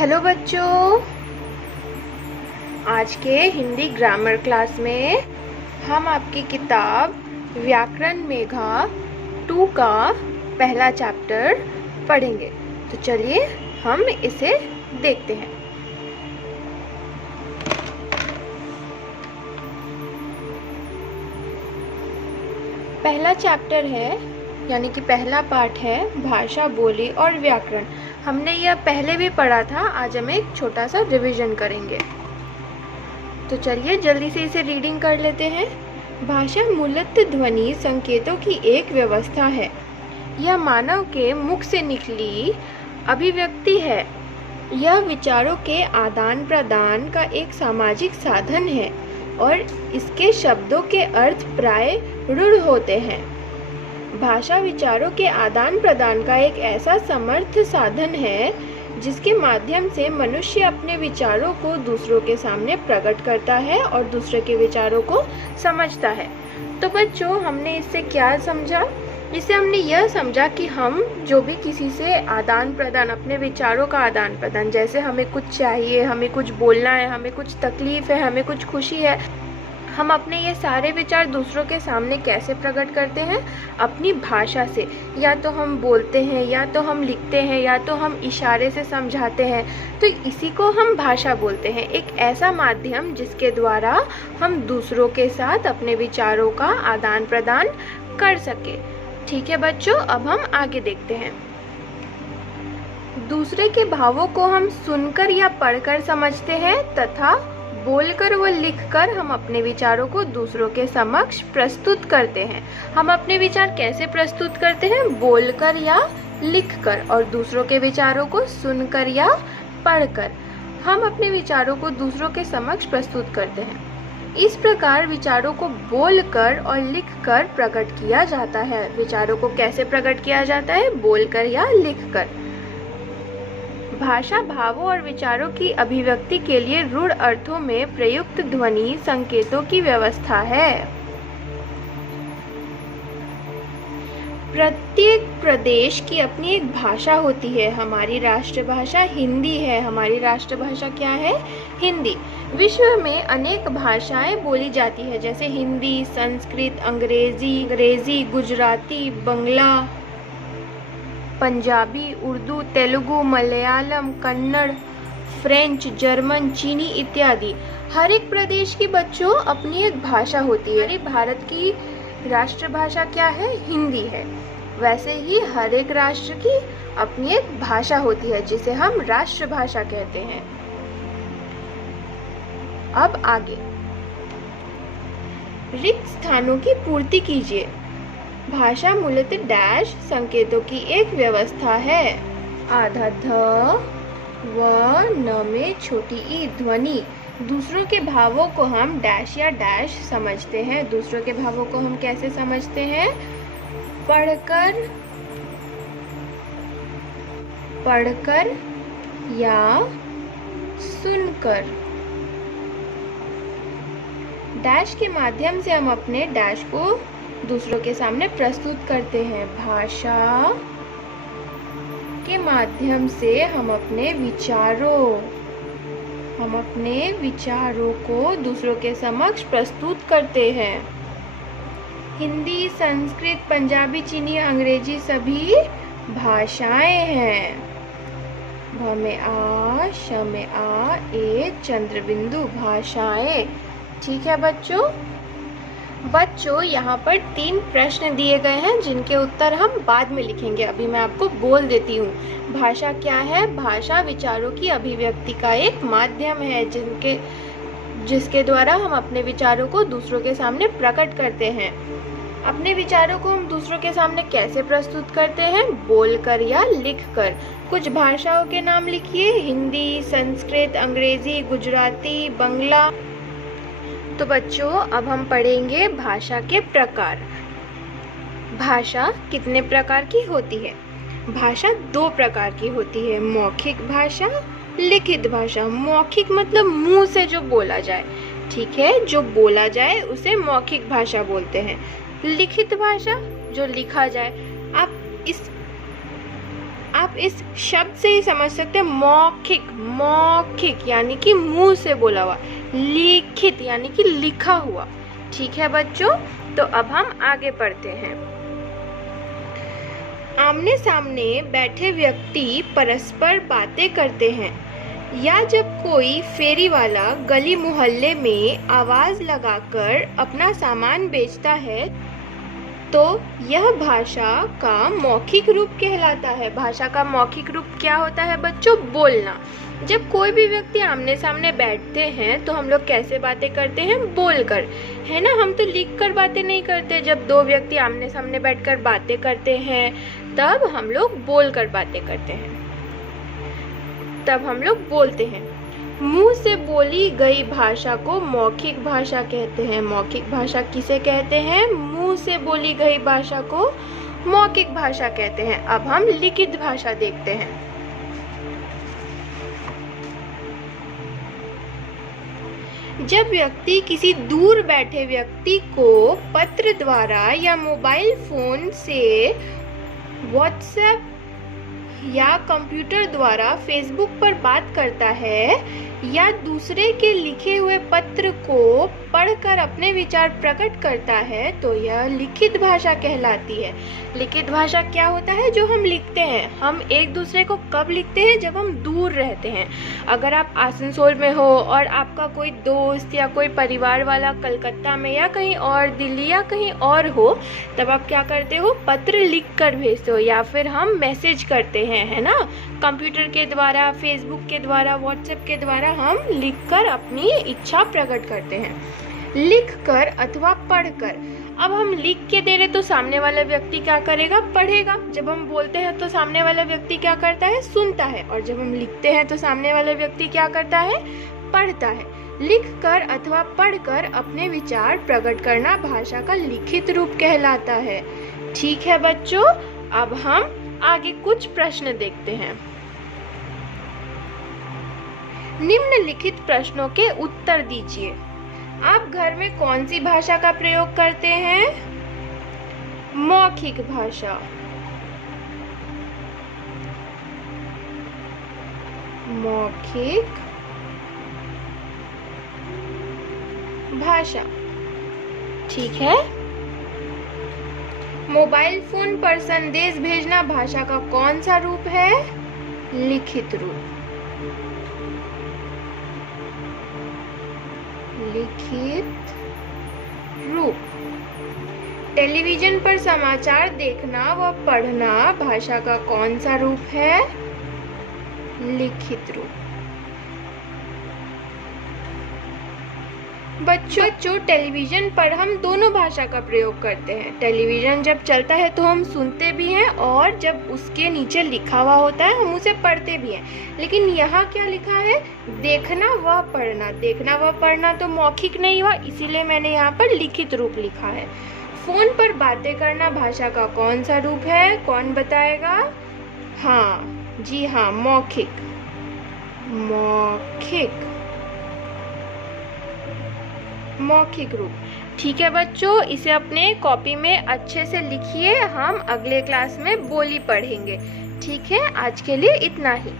Hello बच्चों, आज के हिंदी ग्रामर क्लास में हम आपकी किताब व्याकरण मेघा 2 का पहला चैप्टर पढ़ेंगे। तो चलिए हम इसे देखते हैं। पहला चैप्टर है यानी कि पहला पार्ट है भाषा, बोली और व्याकरण। हमने यह पहले भी पढ़ा था, आज हम एक छोटा सा रिवीजन करेंगे। तो चलिए जल्दी से इसे रीडिंग कर लेते हैं। भाषा मूलतः ध्वनि संकेतों की एक व्यवस्था है। यह मानव के मुख से निकली अभिव्यक्ति है। यह विचारों के आदान प्रदान का एक सामाजिक साधन है और इसके शब्दों के अर्थ प्राय रूढ़ होते हैं। भाषा विचारों के आदान प्रदान का एक ऐसा समर्थ साधन है जिसके माध्यम से मनुष्य अपने विचारों को दूसरों के सामने प्रकट करता है और दूसरे के विचारों को समझता है। तो बच्चों, हमने इससे क्या समझा? इससे हमने यह समझा कि हम जो भी किसी से आदान प्रदान, अपने विचारों का आदान प्रदान, जैसे हमें कुछ चाहिए, हमें कुछ बोलना है, हमें कुछ तकलीफ है, हमें कुछ खुशी है, हम अपने ये सारे विचार दूसरों के सामने कैसे प्रकट करते हैं? अपनी भाषा से। या तो हम बोलते हैं, या तो हम लिखते हैं, या तो हम इशारे से समझाते हैं। तो इसी को हम भाषा बोलते हैं, एक ऐसा माध्यम जिसके द्वारा हम दूसरों के साथ अपने विचारों का आदान प्रदान कर सके। ठीक है बच्चों, अब हम आगे देखते हैं। दूसरे के भावों को हम सुनकर या पढ़कर समझते हैं तथा बोलकर व लिखकर हम अपने विचारों को दूसरों के समक्ष प्रस्तुत करते हैं। हम अपने विचार कैसे प्रस्तुत करते हैं? बोलकर या लिखकर, और दूसरों के विचारों को सुनकर या पढ़कर हम अपने विचारों को दूसरों के समक्ष प्रस्तुत करते हैं। इस प्रकार विचारों को बोलकर और लिखकर प्रकट किया जाता है। विचारों को कैसे प्रकट किया जाता है? बोलकर या लिखकर। भाषा भावों और विचारों की अभिव्यक्ति के लिए रूढ़ अर्थों में प्रयुक्त ध्वनि संकेतों की व्यवस्था है। प्रत्येक प्रदेश की अपनी एक भाषा होती है। हमारी राष्ट्रभाषा हिंदी है। हमारी राष्ट्रभाषा क्या है? हिंदी। विश्व में अनेक भाषाएं बोली जाती है, जैसे हिंदी, संस्कृत, अंग्रेजी, गुजराती, बंगला, पंजाबी, उर्दू, तेलुगु, मलयालम, कन्नड़, फ्रेंच, जर्मन, चीनी इत्यादि। हर एक प्रदेश की बच्चों अपनी एक भाषा होती है। हमारी भारत की राष्ट्रभाषा क्या है? हिंदी है। वैसे ही हर एक राष्ट्र की अपनी एक भाषा होती है जिसे हम राष्ट्रभाषा कहते हैं। अब आगे, रिक्त स्थानों की पूर्ति कीजिए। भाषा मूलतः डैश संकेतों की एक व्यवस्था है। आधा ध व न में छोटी ई ध्वनि। दूसरों के भावों को हम डैश या डैश समझते हैं। दूसरों के भावों को हम कैसे समझते हैं? पढ़कर या सुनकर। डैश के माध्यम से हम अपने डैश को दूसरों के सामने प्रस्तुत करते हैं। भाषा के माध्यम से हम अपने विचारों को दूसरों के समक्ष प्रस्तुत करते हैं। हिंदी, संस्कृत, पंजाबी, चीनी, अंग्रेजी सभी भाषाएं हैं। भ में आ, श में आ, ए चंद्र बिंदु, भाषाएं। ठीक है बच्चों, यहाँ पर 3 प्रश्न दिए गए हैं जिनके उत्तर हम बाद में लिखेंगे। अभी मैं आपको बोल देती हूँ। भाषा क्या है? भाषा विचारों की अभिव्यक्ति का एक माध्यम है जिसके द्वारा हम अपने विचारों को दूसरों के सामने प्रकट करते हैं। अपने विचारों को हम दूसरों के सामने कैसे प्रस्तुत करते हैं? बोलकर या लिखकर। कुछ भाषाओं के नाम लिखिए। हिंदी, संस्कृत, अंग्रेजी, गुजराती, बंगला। तो बच्चों, अब हम पढ़ेंगे भाषा के प्रकार। भाषा कितने प्रकार की होती है? भाषा 2 प्रकार की होती है, मौखिक भाषा, लिखित भाषा। मौखिक मतलब मुंह से जो बोला जाए, ठीक है, जो बोला जाए उसे मौखिक भाषा बोलते हैं। लिखित भाषा जो लिखा जाए। आप आप इस शब्द से ही समझ सकते हैं मौखिक, मौखिक यानी कि मुंह से बोला हुआ, लिखित यानी कि लिखा हुआ। ठीक है बच्चों, तो अब हम आगे पढ़ते हैं। आमने सामने बैठे व्यक्ति परस्पर बातें करते हैं, या जब कोई फेरी वाला गली मोहल्ले में आवाज लगाकर अपना सामान बेचता है तो यह भाषा का मौखिक रूप कहलाता है। भाषा का मौखिक रूप क्या होता है बच्चों? बोलना। जब कोई भी व्यक्ति आमने सामने बैठते हैं तो हम लोग कैसे बातें करते हैं? बोलकर, है ना। हम तो लिख कर बातें नहीं करते। जब दो व्यक्ति आमने सामने बैठकर बातें करते हैं तब हम लोग बोलकर बातें करते हैं, तब हम लोग बोलते हैं। मुंह से बोली गई भाषा को मौखिक भाषा कहते हैं। मौखिक भाषा किसे कहते हैं? मुंह से बोली गई भाषा को मौखिक भाषा कहते हैं। अब हम लिखित भाषा देखते हैं। जब व्यक्ति किसी दूर बैठे व्यक्ति को पत्र द्वारा या मोबाइल फोन से, व्हाट्सएप या कंप्यूटर द्वारा फेसबुक पर बात करता है या दूसरे के लिखे हुए पत्र को पढ़कर अपने विचार प्रकट करता है तो यह लिखित भाषा कहलाती है। लिखित भाषा क्या होता है? जो हम लिखते हैं। हम एक दूसरे को कब लिखते हैं? जब हम दूर रहते हैं। अगर आप आसनसोल में हो और आपका कोई दोस्त या कोई परिवार वाला कलकत्ता में या कहीं और, दिल्ली या कहीं और हो, तब आप क्या करते हो? पत्र लिख कर भेजते हो या फिर हम मैसेज करते हैं, है ना। कंप्यूटर के द्वारा, फेसबुक के द्वारा, व्हाट्सएप के द्वारा हम लिखकर अपनी इच्छा प्रकट करते हैं। लिखकर अथवा पढ़कर। अब हम लिख के दे रहे तो सामने वाला व्यक्ति क्या करेगा? पढ़ेगा। जब हम बोलते हैं तो सामने वाला व्यक्ति क्या करता है? सुनता है। और जब हम लिखते हैं तो सामने वाला व्यक्ति क्या करता है? पढ़ता है। लिखकर अथवा पढ़कर अपने विचार प्रकट करना भाषा का लिखित रूप कहलाता है। ठीक है बच्चों, अब हम आगे कुछ प्रश्न देखते हैं। निम्नलिखित प्रश्नों के उत्तर दीजिए। आप घर में कौन सी भाषा का प्रयोग करते हैं? मौखिक भाषा। मौखिक भाषा। ठीक है। मोबाइल फोन पर संदेश भेजना भाषा का कौन सा रूप है? लिखित रूप। लिखित रूप। टेलीविजन पर समाचार देखना व पढ़ना भाषा का कौन सा रूप है? लिखित रूप। बच्चों, टेलीविजन पर हम दोनों भाषा का प्रयोग करते हैं। टेलीविजन जब चलता है तो हम सुनते भी हैं और जब उसके नीचे लिखा हुआ होता है हम उसे पढ़ते भी हैं। लेकिन यहाँ क्या लिखा है? देखना व पढ़ना। देखना व पढ़ना तो मौखिक नहीं हुआ, इसीलिए मैंने यहाँ पर लिखित रूप लिखा है। फोन पर बातें करना भाषा का कौन सा रूप है? कौन बताएगा? हाँ जी हाँ, मौखिक। मौखिक, मौखिक रूप। ठीक है बच्चों, इसे अपने कॉपी में अच्छे से लिखिए। हम अगले क्लास में बोली पढ़ेंगे। ठीक है, आज के लिए इतना ही।